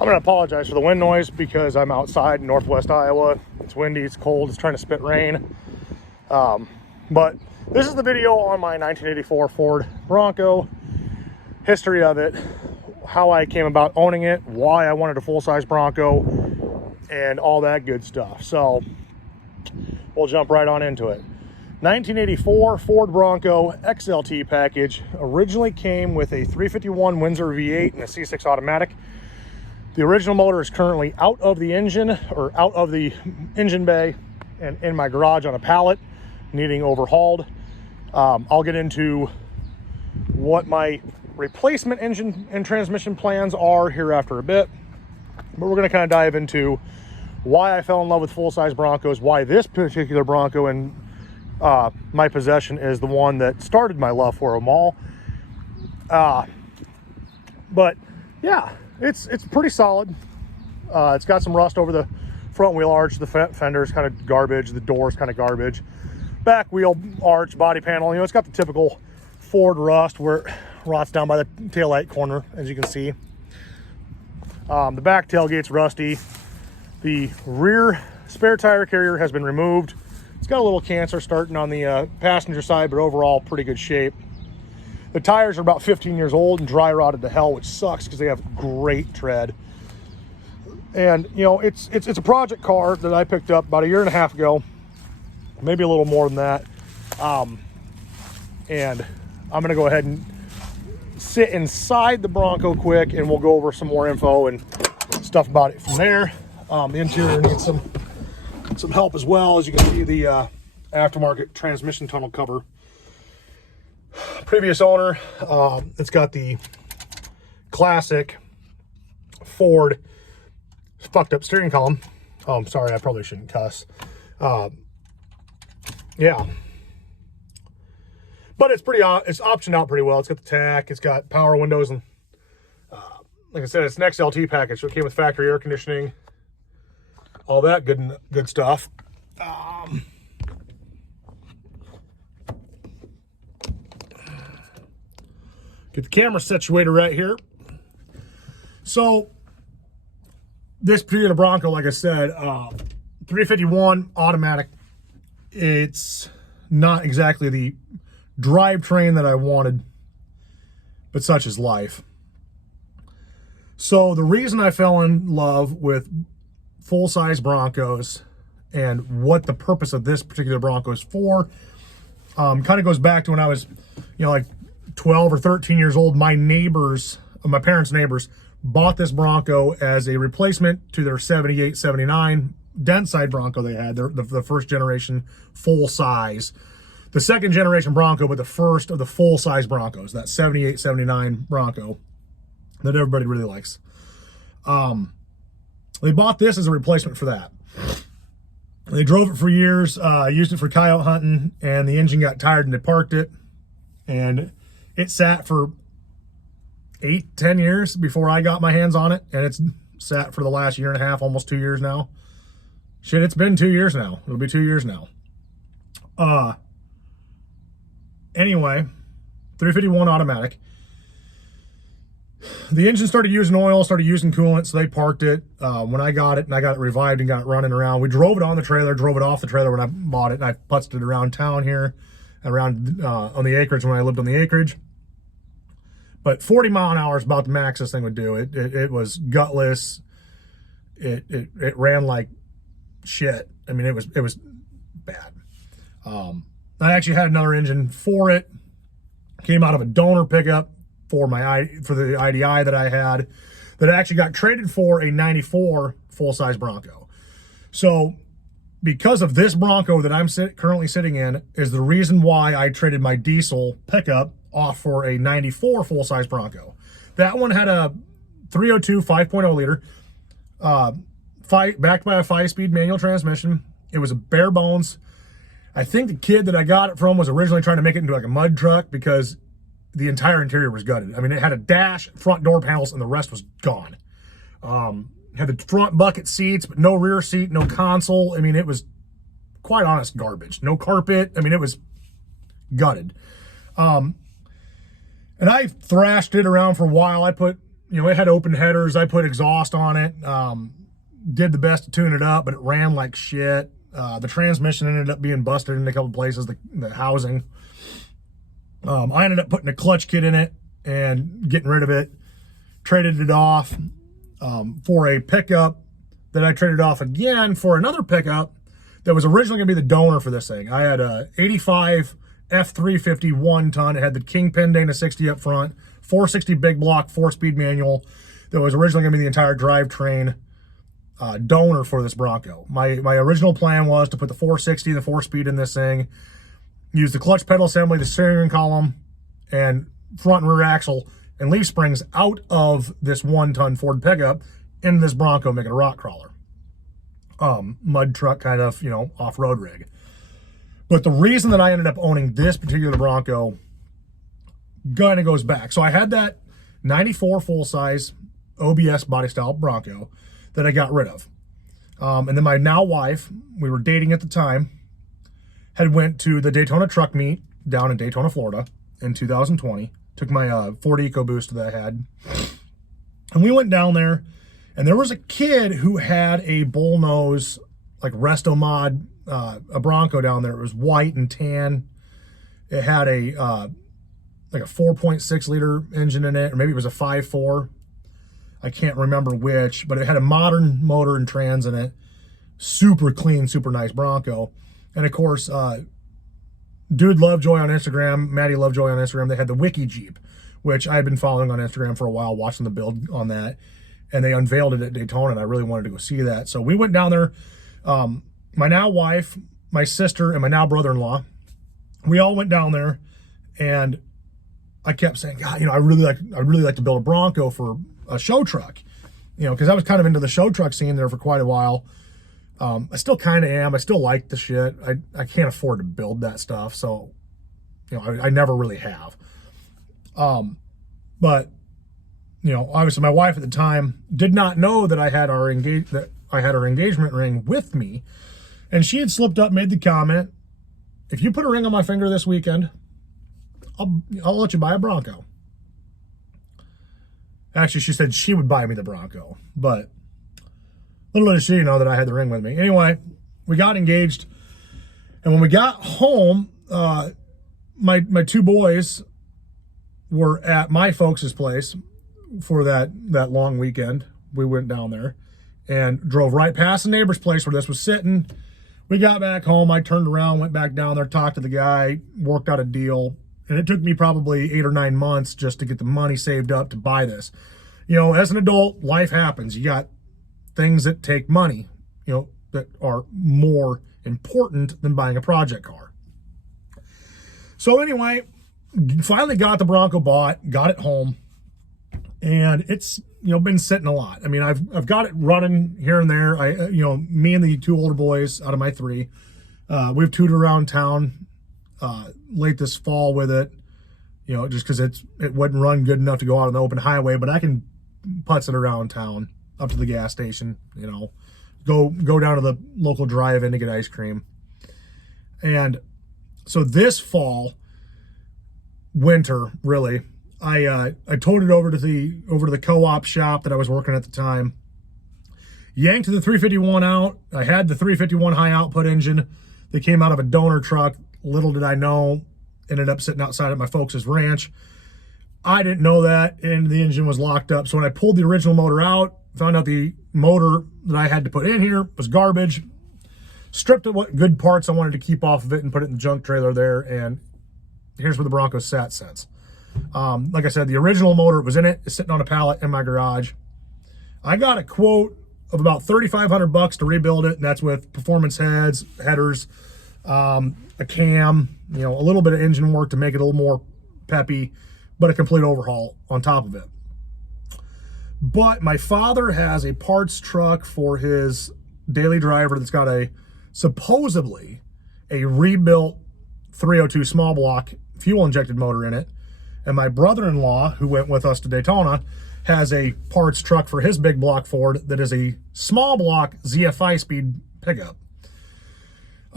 I'm going to apologize for the wind noise because I'm outside in northwest Iowa. It's windy, it's cold, it's trying to spit rain. But this is the video on my 1984 Ford Bronco, history of it, how I came about owning it, why I wanted a full-size Bronco, and all that good stuff. So we'll jump right on into it. 1984 Ford Bronco XLT package originally came with a 351 Windsor V8 and a C6 automatic. The original motor is currently out of the engine, or out of the engine bay, and in my garage on a pallet, needing overhauled. I'll get into what my replacement engine and transmission plans are here after a bit, but we're going to kind of dive into why I fell in love with full-size Broncos, why this particular Bronco in my possession is the one that started my love for them all. But yeah, it's pretty solid. It's got some rust over the front wheel arch. The fender's kind of garbage. The door's kind of garbage. Back wheel arch, body panel, you know, it's got the typical Ford rust where it rots down by the taillight corner, as you can see. The back tailgate's rusty. The rear spare tire carrier has been removed. It's got a little cancer starting on the passenger side, but overall pretty good shape. The tires are about 15 years old and dry rotted to hell, which sucks because they have great tread. And you know, it's a project car that I picked up about 1.5 years ago, maybe a little more than that. And I'm gonna go ahead and sit inside the Bronco quick, and we'll go over some more info and stuff about it from there. The interior needs some help as well. As you can see, the aftermarket transmission tunnel cover. Previous owner, it's got the classic Ford fucked up steering column. Oh, I'm sorry, I probably shouldn't cuss. Yeah, but it's optioned out pretty well. It's got the tack, it's got power windows, and like I said, it's an XLT package, so it came with factory air conditioning, all that good stuff. Get the camera situated right here. So this particular Bronco, like I said, 351 automatic. It's not exactly the drivetrain that I wanted, but such is life. So the reason I fell in love with full-size Broncos and what the purpose of this particular Bronco is for, kind of goes back to when I was, you know, like 12 or 13 years old. My parents' neighbors bought this Bronco as a replacement to their 78, 79 dent side Bronco they had, the first generation full size. The second generation Bronco, but the first of the full size Broncos, that 78, 79 Bronco that everybody really likes. They bought this as a replacement for that. They drove it for years, used it for coyote hunting, and the engine got tired and they parked it. And it sat for 8-10 years before I got my hands on it, and it's sat for the last 1.5 years, almost 2 years now. Shit, it's been 2 years now. It'll be 2 years now. Anyway, 351 automatic. The engine started using oil, started using coolant, so they parked it. When I got it, and I got it revived and got it running around, we drove it on the trailer, drove it off the trailer when I bought it, and I putzed it around town here, around on the acreage when I lived on the acreage. But 40 mile an hour is about the max this thing would do. It was gutless. It ran like shit. I mean, it was bad. I actually had another engine for it. Came out of a donor pickup for the IDI that I had, that actually got traded for a 94 full-size Bronco. So because of this Bronco that I'm currently sitting in is the reason why I traded my diesel pickup off for a 94 full-size Bronco. That one had a 302 5.0 liter, backed by a 5-speed manual transmission. It was a bare bones. I think the kid that I got it from was originally trying to make it into like a mud truck because the entire interior was gutted. I mean, it had a dash, front door panels, and the rest was gone. Had the front bucket seats, but no rear seat, no console. I mean, it was, quite honest, garbage. No carpet. I mean, it was gutted. And I thrashed it around for a while. I put you know, it had open headers. I put exhaust on it. Did the best to tune it up, but it ran like shit. The transmission ended up being busted in a couple places, the housing. I ended up putting a clutch kit in it and getting rid of it. Traded it off for a pickup that I traded off again for another pickup that was originally going to be the donor for this thing. I had a 85 F350 1-ton. It had the Kingpin Dana 60 up front, 460 big block, 4-speed manual. That was originally going to be the entire drivetrain donor for this Bronco. My original plan was to put the 460 and the 4-speed in this thing, use the clutch pedal assembly, the steering column, and front and rear axle and leaf springs out of this 1-ton Ford pickup into this Bronco, make it a rock crawler. Mud truck kind of, you know, off-road rig. But the reason that I ended up owning this particular Bronco kind of goes back. So I had that 94 full-size OBS body style Bronco that I got rid of. And then my now wife, we were dating at the time, had went to the Daytona truck meet down in Daytona, Florida in 2020. Took my Ford EcoBoost that I had. And we went down there, and there was a kid who had a bullnose, like Resto Mod, a Bronco down there. It was white and tan. It had a like a 4.6 liter engine in it, or maybe it was a 5.4. I can't remember which, but it had a modern motor and trans in it. Super clean, super nice Bronco. And of course, Dude Lovejoy on Instagram, Maddie Lovejoy on Instagram, they had the Wiki Jeep, which I had been following on Instagram for a while, watching the build on that. And they unveiled it at Daytona, and I really wanted to go see that. So we went down there. My now wife, my sister, and my now brother-in-law, we all went down there, and I kept saying, God, you know, I really like to build a Bronco for a show truck, you know, because I was kind of into the show truck scene there for quite a while. I still kind of am. I still like the shit. I can't afford to build that stuff, so, you know, I never really have. But, you know, obviously my wife at the time did not know that I had our engagement ring with me, and she had slipped up, made the comment, if you put a ring on my finger this weekend, I'll let you buy a Bronco. Actually, she said she would buy me the Bronco, but little did she know that I had the ring with me. Anyway, we got engaged, and when we got home, my two boys were at my folks' place for that long weekend. We went down there and drove right past the neighbor's place where this was sitting. We got back home. I turned around, went back down there, talked to the guy, worked out a deal. And it took me probably 8 or 9 months just to get the money saved up to buy this. You know, as an adult, life happens. You got things that take money, you know, that are more important than buying a project car. So anyway, finally got the Bronco bought, got it home, and it's, you know, been sitting a lot. I mean, I've got it running here and there. You know, me and the 2 older boys out of my 3, we've tooted around town late this fall with it, you know, just because it wouldn't run good enough to go out on the open highway, but I can putz it around town up to the gas station, you know, go down to the local drive-in to get ice cream. And so this winter, really, I towed it over to the co-op shop that I was working at the time, yanked the 351 out. I had the 351 high output engine that came out of a donor truck. Little did I know, ended up sitting outside at my folks' ranch. I didn't know that, and the engine was locked up. So when I pulled the original motor out, found out the motor that I had to put in here was garbage, stripped of what good parts I wanted to keep off of it and put it in the junk trailer there, and here's where the Bronco's sat since. Like I said, the original motor was in it. It's sitting on a pallet in my garage. I got a quote of about $3,500 to rebuild it, and that's with performance heads, headers, a cam, you know, a little bit of engine work to make it a little more peppy, but a complete overhaul on top of it. But my father has a parts truck for his daily driver that's got supposedly a rebuilt 302 small block fuel injected motor in it. And my brother-in-law, who went with us to Daytona, has a parts truck for his big block Ford that is a small block ZFI speed pickup.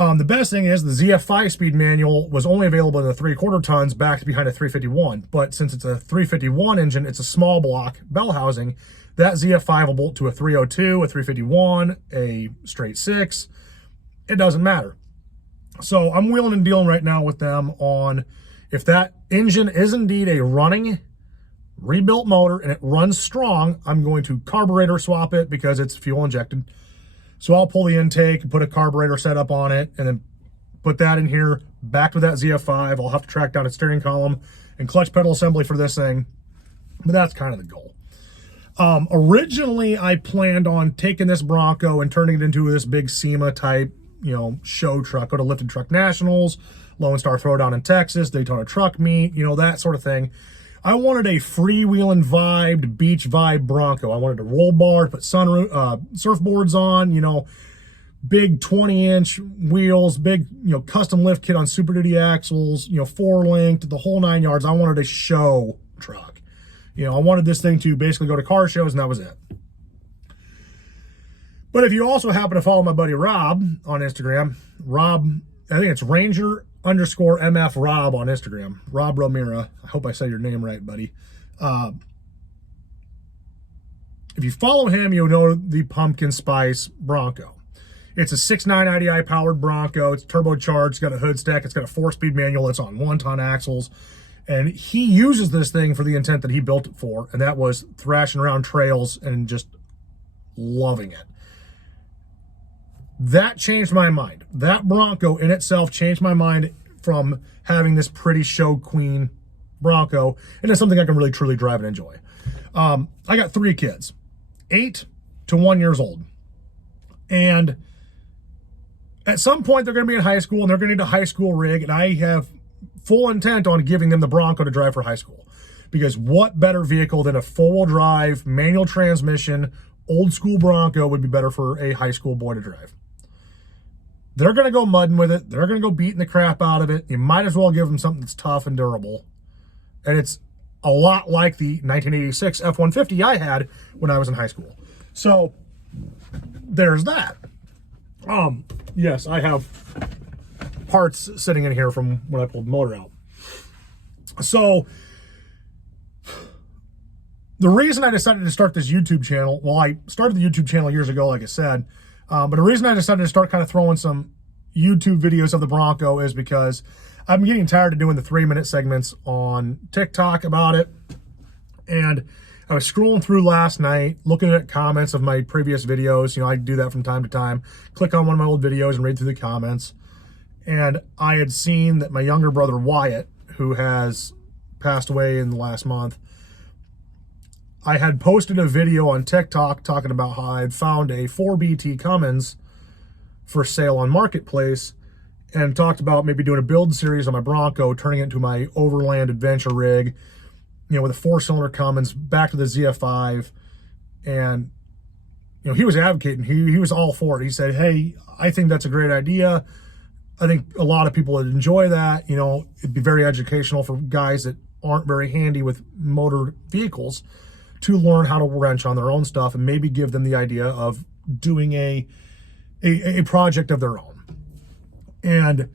The best thing is the ZF 5-speed manual was only available in the 3/4 tons back behind a 351. But since it's a 351 engine, it's a small block bell housing. That ZF5 will bolt to a 302, a 351, a straight 6. It doesn't matter. So I'm wheeling and dealing right now with them on if that engine is indeed a running rebuilt motor and it runs strong, I'm going to carburetor swap it because it's fuel injected. So I'll pull the intake and put a carburetor setup on it and then put that in here, back with that ZF5. I'll have to track down its steering column and clutch pedal assembly for this thing. But that's kind of the goal. Originally, I planned on taking this Bronco and turning it into this big SEMA type, you know, show truck. Go to Lifted Truck Nationals, Lone Star Throwdown in Texas, Daytona Truck Meet, you know, that sort of thing. I wanted a freewheeling vibed, beach vibe Bronco. I wanted a roll bar, put surfboards on, you know, big 20-inch wheels, big, you know, custom lift kit on Super Duty axles, you know, 4-linked, the whole 9 yards. I wanted a show truck. You know, I wanted this thing to basically go to car shows, and that was it. But if you also happen to follow my buddy Rob on Instagram, Rob, I think it's Ranger_MF Rob on Instagram, Rob Romera. I hope I said your name right, buddy. If you follow him, you'll know the Pumpkin Spice Bronco. It's a 6.9 IDI powered Bronco. It's turbocharged, it's got a hood stack, it's got a 4-speed manual, it's on 1-ton axles. And he uses this thing for the intent that he built it for, and that was thrashing around trails and just loving it. That changed my mind. That Bronco in itself changed my mind from having this pretty show queen Bronco into something I can really truly drive and enjoy. I got 3 kids, 8 to 1 years old. And at some point they're going to be in high school and they're going to need a high school rig, and I have full intent on giving them the Bronco to drive for high school. Because what better vehicle than a 4-wheel drive, manual transmission, old school Bronco would be better for a high school boy to drive. They're going to go mudding with it. They're going to go beating the crap out of it. You might as well give them something that's tough and durable. And it's a lot like the 1986 F-150 I had when I was in high school. So there's that. Yes, I have parts sitting in here from when I pulled the motor out. So the reason I decided to start this YouTube channel, well, I started the YouTube channel years ago, like I said, but the reason I decided to start kind of throwing some YouTube videos of the Bronco is because I'm getting tired of doing the 3-minute segments on TikTok about it. And I was scrolling through last night, looking at comments of my previous videos. You know, I do that from time to time. Click on one of my old videos and read through the comments. And I had seen that my younger brother, Wyatt, who has passed away in the last month, I had posted a video on TikTok talking about how I had found a 4BT Cummins for sale on Marketplace and talked about maybe doing a build series on my Bronco, turning it into my overland adventure rig, you know, with a 4-cylinder Cummins, back to the ZF5. And, you know, he was advocating, he was all for it. He said, hey, I think that's a great idea. I think a lot of people would enjoy that. You know, it'd be very educational for guys that aren't very handy with motor vehicles to learn how to wrench on their own stuff and maybe give them the idea of doing a project of their own. And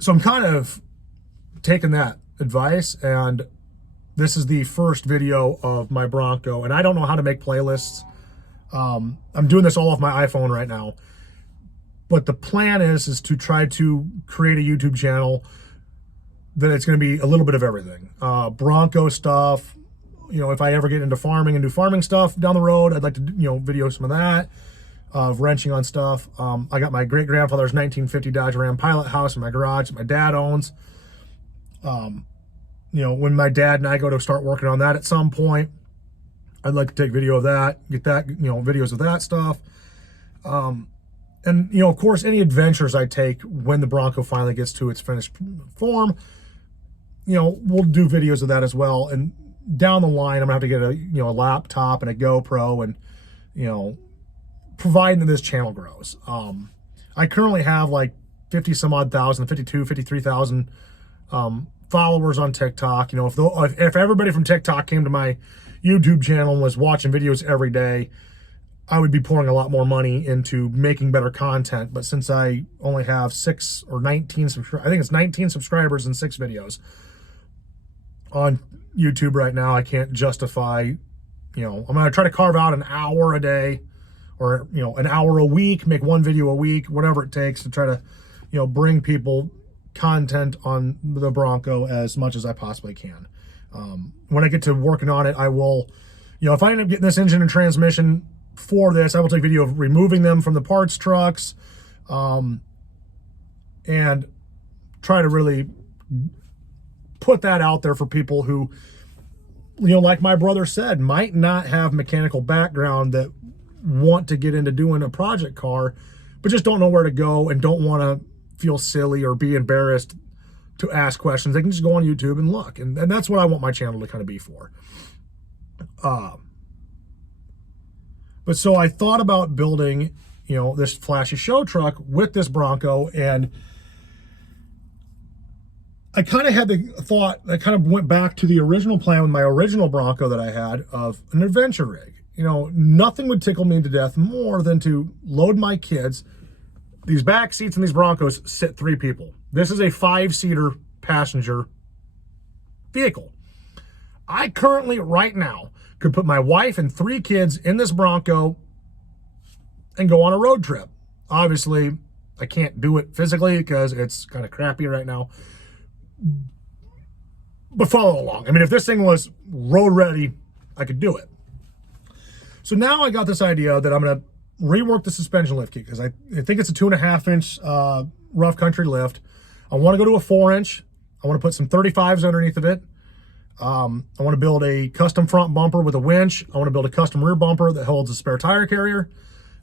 so I'm kind of taking that advice, and this is the first video of my Bronco, and I don't know how to make playlists. I'm doing this all off my iPhone right now, but the plan is to try to create a YouTube channel that it's going to be a little bit of everything. Bronco stuff, you know, if I ever get into farming and do farming stuff down the road, I'd like to, you know, video some of that, of wrenching on stuff. I got my great-grandfather's 1950 Dodge Ram Pilot house in my garage that my dad owns. You know, when my dad and I go to start working on that at some point, I'd like to take video of that, get that, you know, videos of that stuff. And, you know, of course, any adventures I take when the Bronco finally gets to its finished form, you know, we'll do videos of that as well. And down the line, I'm gonna have to get a, you know, a laptop and a GoPro, and, you know, providing that this channel grows. I currently have like 50 some odd thousand, 53,000 followers on TikTok. You know, if everybody from TikTok came to my YouTube channel and was watching videos every day, I would be pouring a lot more money into making better content. But since I only have 6 or 19 subscribers, I think it's 19 subscribers and 6 videos on YouTube right now, I can't justify, I'm going to try to carve out an hour a day or, an hour a week, make 1 video a week, whatever it takes to try to, bring people content on the Bronco as much as I possibly can. When I get to working on it, I will, if I end up getting this engine and transmission for this, I will take video of removing them from the parts trucks, and try to really put that out there for people who, like my brother said, might not have mechanical background that want to get into doing a project car, but just don't know where to go and don't want to feel silly or be embarrassed to ask questions. They can just go on YouTube and look. And that's what I want my channel to kind of be for. But so I thought about building, this flashy show truck with this Bronco, and I kind of had the thought, I kind of went back to the original plan with my original Bronco that I had of an adventure rig. Nothing would tickle me to death more than to load my kids. These back seats in these Broncos sit 3 people. This is a 5-seater passenger vehicle. I currently, right now, could put my wife and 3 kids in this Bronco and go on a road trip. Obviously, I can't do it physically because it's kind of crappy right now. But follow along. I mean, if this thing was road ready, I could do it. So now I got this idea that I'm going to rework the suspension lift kit, because I think it's a 2.5-inch rough country lift. I want to go to a 4-inch. I want to put some 35s underneath of it. I want to build a custom front bumper with a winch. I want to build a custom rear bumper that holds a spare tire carrier.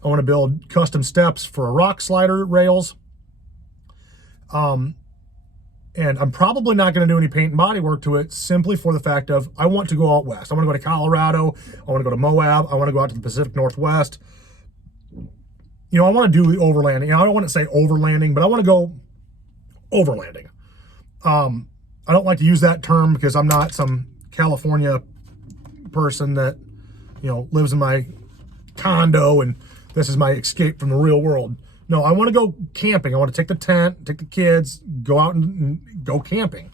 I want to build custom steps for a rock slider rails. And I'm probably not going to do any paint and body work to it, simply for the fact of I want to go out west. I want to go to Colorado. I want to go to Moab. I want to go out to the Pacific Northwest. I want to do the overlanding. I don't want to say overlanding, but I want to go overlanding. I don't like to use that term because I'm not some California person that, lives in my condo and this is my escape from the real world. No, I want to go camping. I want to take the tent, take the kids, go out and go camping.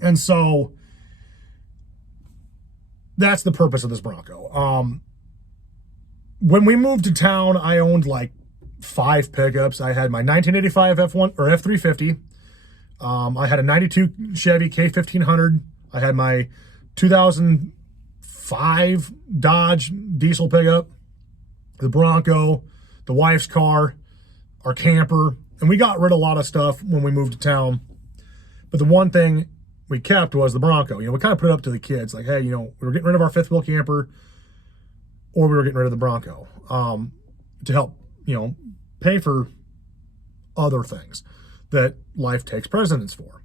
And so that's the purpose of this Bronco. When we moved to town, I owned like 5 pickups. I had my 1985 F1 or F350. I had a 92 Chevy K1500. I had my 2005 Dodge diesel pickup, the Bronco, the wife's car, our camper, and we got rid of a lot of stuff when we moved to town. But the one thing we kept was the Bronco. We kind of put it up to the kids, like, hey, we were getting rid of our 5th wheel camper, or we were getting rid of the Bronco, to help, pay for other things that life takes precedence for.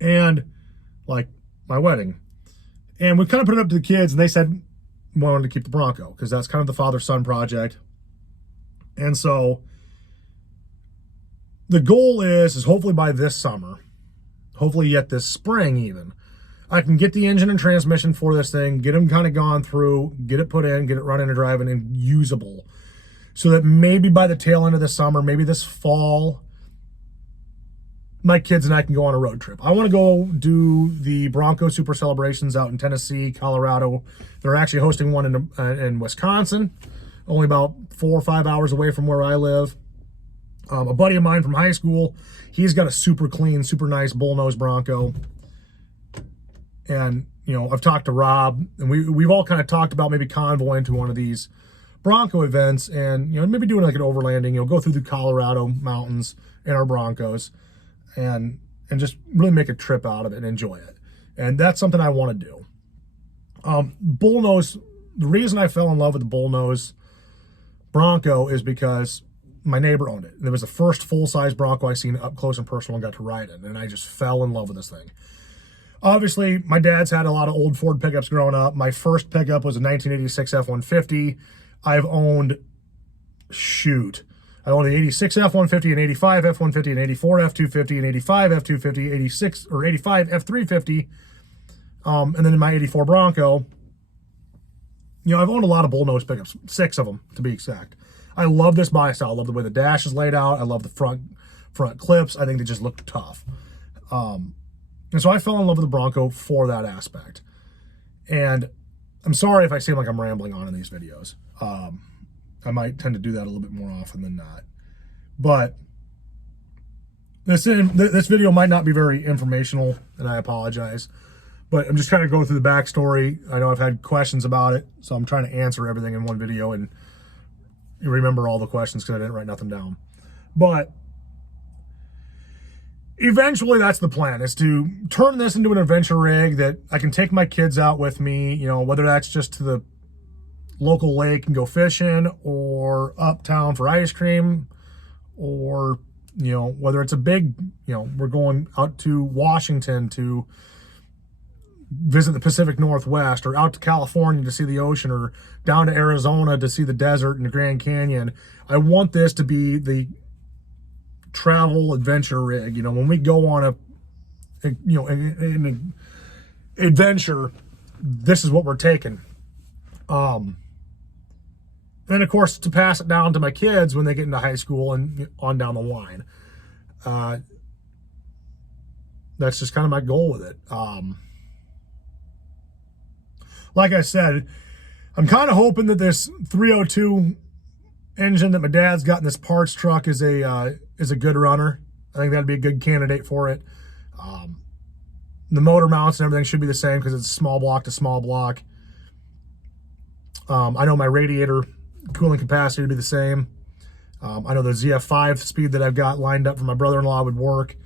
And like my wedding. And we kind of put it up to the kids, and they said we wanted to keep the Bronco because that's kind of the father-son project. And so the goal is hopefully by this summer, hopefully yet this spring even, I can get the engine and transmission for this thing, get them kind of gone through, get it put in, get it running and driving and usable. So that maybe by the tail end of the summer, maybe this fall, my kids and I can go on a road trip. I want to go do the Bronco Super Celebrations out in Tennessee, Colorado. They're actually hosting one in Wisconsin, only about 4 or 5 hours away from where I live. A buddy of mine from high school, he's got a super clean, super nice bullnose Bronco. And, I've talked to Rob, and we've all kind of talked about maybe convoying to one of these Bronco events and, maybe doing like an overlanding, go through the Colorado mountains in our Broncos and just really make a trip out of it and enjoy it. And that's something I want to do. Bullnose, the reason I fell in love with the bullnose Bronco is because my neighbor owned it. It was the first full-size Bronco I seen up close and personal and got to ride it. And I just fell in love with this thing. Obviously, my dad's had a lot of old Ford pickups growing up. My first pickup was a 1986 F-150. I've owned, I owned the 86 F-150, an 85 F-150, an 84 F-250, an 85 F-250, 86 or 85 F-350, and then in my 84 Bronco. You know, I've owned a lot of bullnose pickups, 6 of them to be exact. I love this body style. I love the way the dash is laid out. I love the front clips. I think they just look tough. And so I fell in love with the Bronco for that aspect. And I'm sorry if I seem like I'm rambling on in these videos. I might tend to do that a little bit more often than not. But this video might not be very informational, and I apologize. But I'm just trying to go through the backstory. I know I've had questions about it, so I'm trying to answer everything in one video and remember all the questions because I didn't write nothing down. But eventually that's the plan, is to turn this into an adventure rig that I can take my kids out with me, you know, whether that's just to the local lake and go fishing, or uptown for ice cream, or, you know, whether it's a big, you know, we're going out to Washington to visit the Pacific Northwest, or out to California to see the ocean, or down to Arizona to see the desert and the Grand Canyon. I want this to be the travel adventure rig. You know, when we go on an adventure, this is what we're taking. And of course, to pass it down to my kids when they get into high school and on down the line. That's just kind of my goal with it. Like I said, I'm kind of hoping that this 302 engine that my dad's got in this parts truck is a good runner. I think that'd be a good candidate for it. The motor mounts and everything should be the same because it's small block to small block. I know my radiator cooling capacity would be the same. I know the ZF5 speed that I've got lined up for my brother-in-law would work.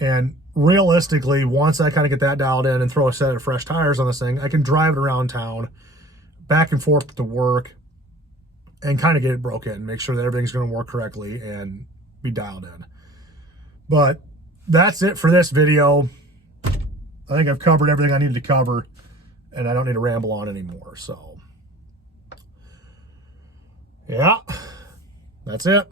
And realistically, once I kind of get that dialed in and throw a set of fresh tires on this thing, I can drive it around town, back and forth to work, and kind of get it broke in, make sure that everything's going to work correctly and be dialed in. But that's it for this video. I think I've covered everything I needed to cover, and I don't need to ramble on anymore. So, yeah, that's it.